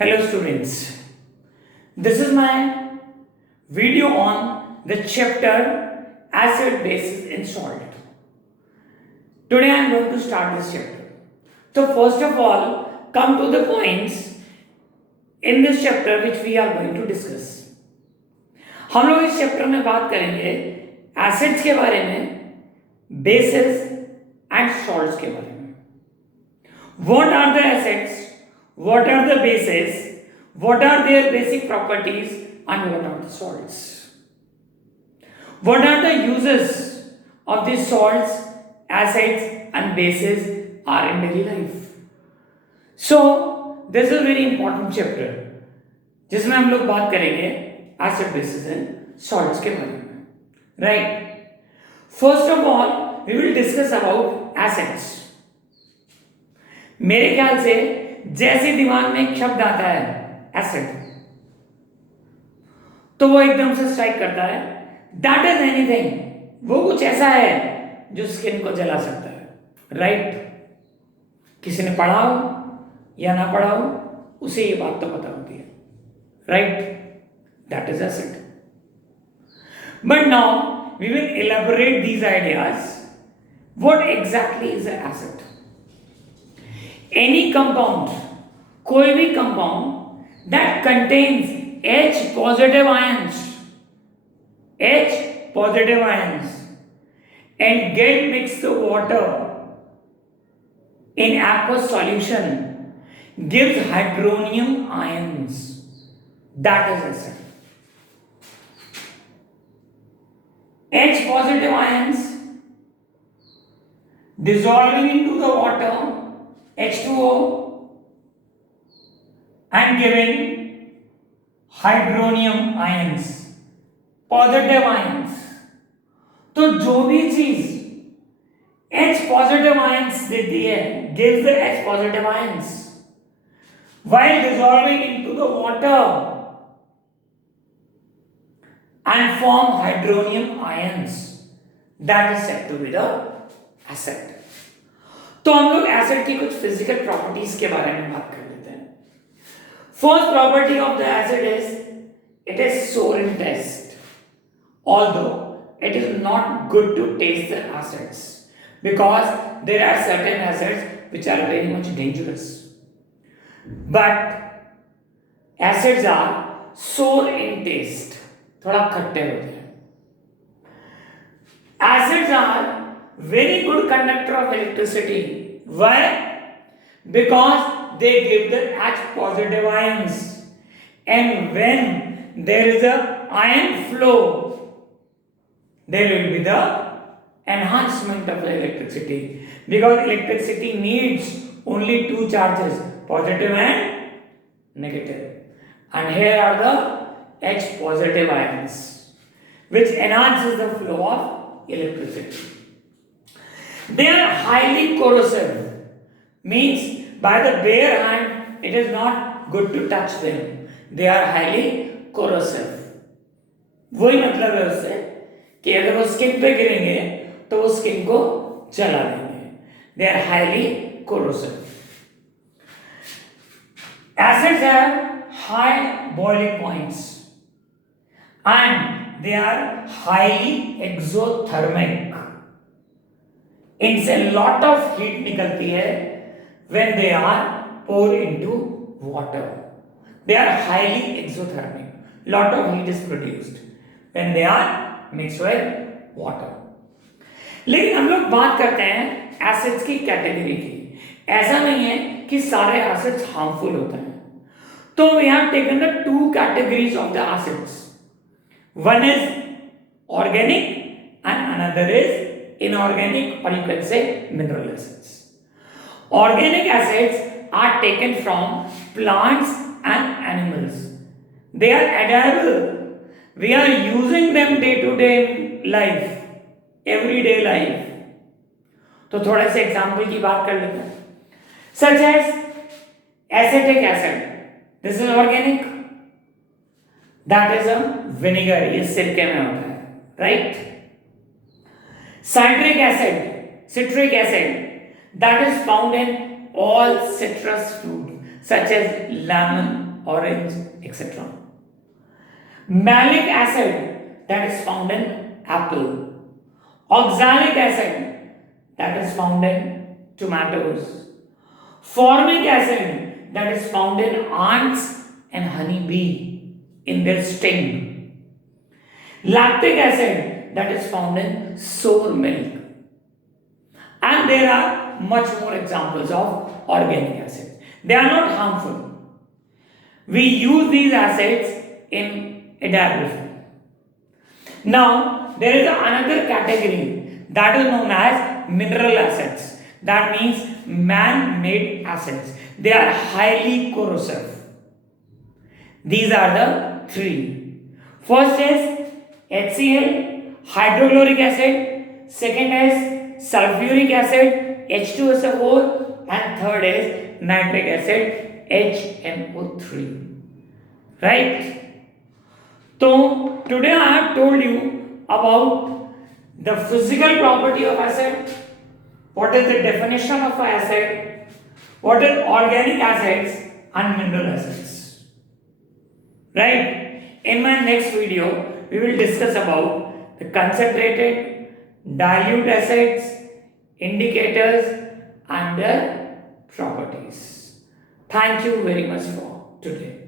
Hello students, this is my video on the chapter acid, bases and salt. Today I am going to start this chapter. So first of all, come to the points in this chapter which we are going to discuss. हम लोग इस chapter में बात करेंगे acids के बारे में, bases and salts के बारे में. What are the acids? What are the bases? What are their basic properties and what are the salts? What are the uses of these salts, acids and bases are in daily life? So this is a very important chapter जिसमें हम लोग बात करेंगे acid, bases and salts के बारे में. Right? First of all, we will discuss about acids. मेरे ख्याल से जैसे दिमाग में एक शब्द आता है एसिड, तो वो एकदम से स्ट्राइक करता है दैट इज एनीथिंग, वो कुछ ऐसा है जो स्किन को जला सकता है. राइट? किसी ने पढ़ा हो या ना पढ़ा हो, उसे ये बात तो पता होती है. Right? That is acid. But now we will elaborate these ideas. What exactly is acid? Any compound, कोई भी compound that contains H positive ions and get mixed with water in aqueous solution gives hydronium ions. That is acid. H positive ions dissolving into the water H2O and giving hydronium ions, positive ions. तो जो भी चीज H positive ions देती है, gives the H positive ions while dissolving into the water and form hydronium ions. That is said to be the acid. तो हम लोग acid की कुछ फिजिकल प्रॉपर्टीज के बारे में बात कर लेते हैं. First property of the acid is it is sour in taste, although it is not good to taste the acids because there are certain acids which are very much dangerous. But acids are sour in taste, थोड़ा खट्टे होते हैं. Acids are very good conductor of electricity. Why? Because they give the H positive ions, and when there is a ion flow, there will be the enhancement of the electricity, because electricity needs only two charges, positive and negative, and here are the H positive ions which enhances the flow of electricity. They are highly corrosive, means by the bare hand it is not good to touch them. They are highly corrosive. वही मतलब है उससे कि अगर वो skin पे गिरेंगे तो वो स्किन को जला देंगे. They are highly corrosive. Acids have high boiling points and they are highly exothermic. इनसे लॉट ऑफ हीट निकलती है when they are poured into water. They are highly exothermic. Lot of heat is produced when they are mixed with water. लेकिन हम लोग बात करते हैं acids की कैटेगरी की. ऐसा नहीं है कि सारे एसिड्स हार्मफुल होते हैं. तो we have taken the two categories of the acids. One is organic and another is inorganic, or you can say mineral acids. Organic acids are taken from plants and animals. They are edible. We are using them day to day life, everyday life. तो थोड़े से example की बात कर लेते हैं. Such as acetic acid. This is organic. That is a vinegar. ये सिरके में होता है. Right? Citric acid, that is found in all citrus fruit such as lemon, orange, etc. Malic acid, that is found in apple. Oxalic acid, that is found in tomatoes. Formic acid, that is found in ants and honeybee in their sting. Lactic acid, that is found in sour milk. And there are much more examples of organic acids. They are not harmful. We use these acids in adaptation. Now, there is another category that is known as mineral acids. That means man-made acids. They are highly corrosive. These are the three. First is HCl, hydrochloric acid. Second is sulfuric acid, H2SO4. And third is nitric acid, HNO3. Right? So today I have told you about the physical property of acid, what is the definition of an acid, what is organic acids and mineral acids. Right? In my next video, we will discuss about the concentrated, dilute acids, indicators and their properties. Thank you very much for today.